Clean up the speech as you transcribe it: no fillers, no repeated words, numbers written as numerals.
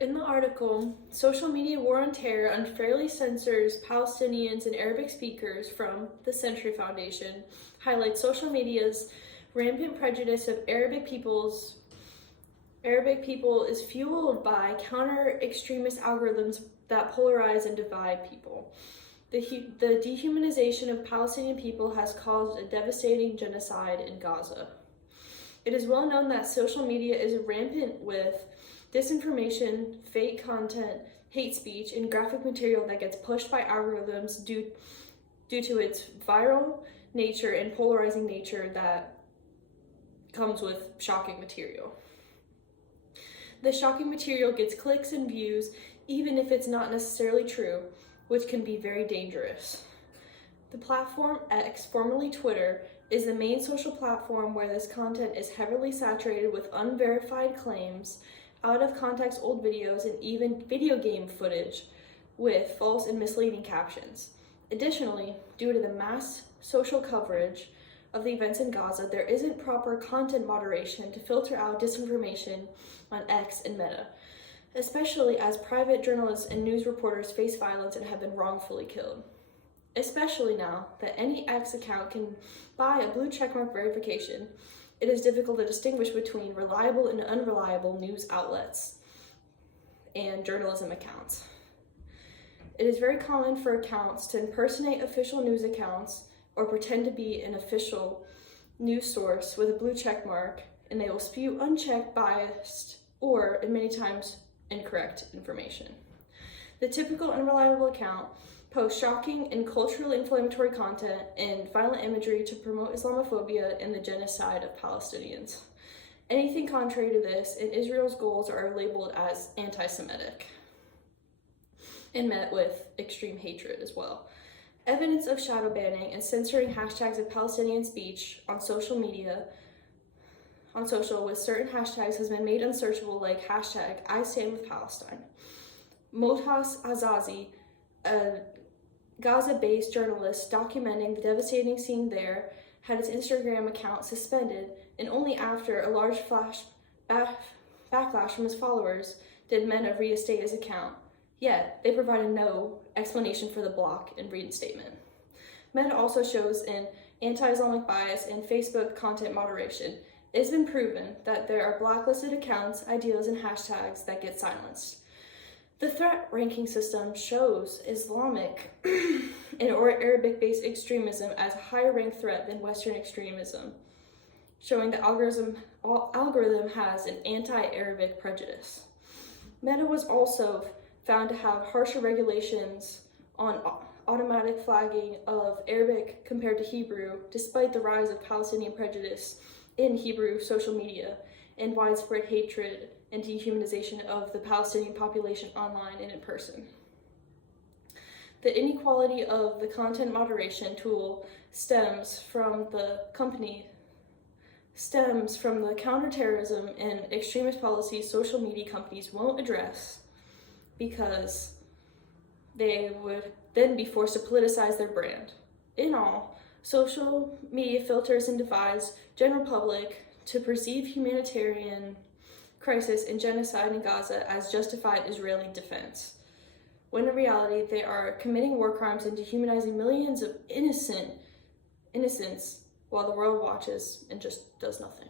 In the article, Social Media War on Terror Unfairly Censors Palestinians and Arabic Speakers from the Century Foundation highlights social media's rampant prejudice of Arabic people is fueled by counter-extremist algorithms that polarize and divide people. The dehumanization of Palestinian people has caused a devastating genocide in Gaza. It is well known that social media is rampant with disinformation, fake content, hate speech, and graphic material that gets pushed by algorithms due to its viral nature and polarizing nature that comes with shocking material. The shocking material gets clicks and views, even if it's not necessarily true, which can be very dangerous. The platform X, formerly Twitter, is the main social platform where this content is heavily saturated with unverified claims, out of context old videos, and even video game footage with false and misleading captions. Additionally, due to the mass social coverage of the events in Gaza, there isn't proper content moderation to filter out disinformation on X and Meta, especially as private journalists and news reporters face violence and have been wrongfully killed. Especially now that any X account can buy a blue checkmark verification, it is difficult to distinguish between reliable and unreliable news outlets and journalism accounts. It is very common for accounts to impersonate official news accounts or pretend to be an official news source with a blue checkmark, and they will spew unchecked, biased, or, and many times, incorrect information. The typical unreliable account posts shocking and culturally inflammatory content and violent imagery to promote Islamophobia and the genocide of Palestinians. Anything contrary to this and Israel's goals are labeled as anti-Semitic and met with extreme hatred as well. Evidence of shadow banning and censoring hashtags of Palestinian speech on social media, with certain hashtags has been made unsearchable, like hashtag I stand with Palestine. Motas Azazi, a Gaza-based journalist documenting the devastating scene there, had his Instagram account suspended, and only after a large backlash from his followers did Meta reinstate his account. Yet, they provided no explanation for the block and reinstatement. Meta also shows an anti-Islamic bias in Facebook content moderation. It has been proven that there are blacklisted accounts, ideas, and hashtags that get silenced. The threat ranking system shows Islamic or Arabic-based extremism as a higher ranked threat than Western extremism, showing the algorithm has an anti-Arabic prejudice. Meta was also found to have harsher regulations on automatic flagging of Arabic compared to Hebrew, despite the rise of Palestinian prejudice in Hebrew social media and widespread hatred and dehumanization of the Palestinian population online and in person. The inequality of the content moderation tool stems from the counterterrorism and extremist policies social media companies won't address, because they would then be forced to politicize their brand. In all, social media filters and divides general public to perceive humanitarian crisis and genocide in Gaza as justified Israeli defense, when in reality they are committing war crimes and dehumanizing millions of innocents while the world watches and just does nothing.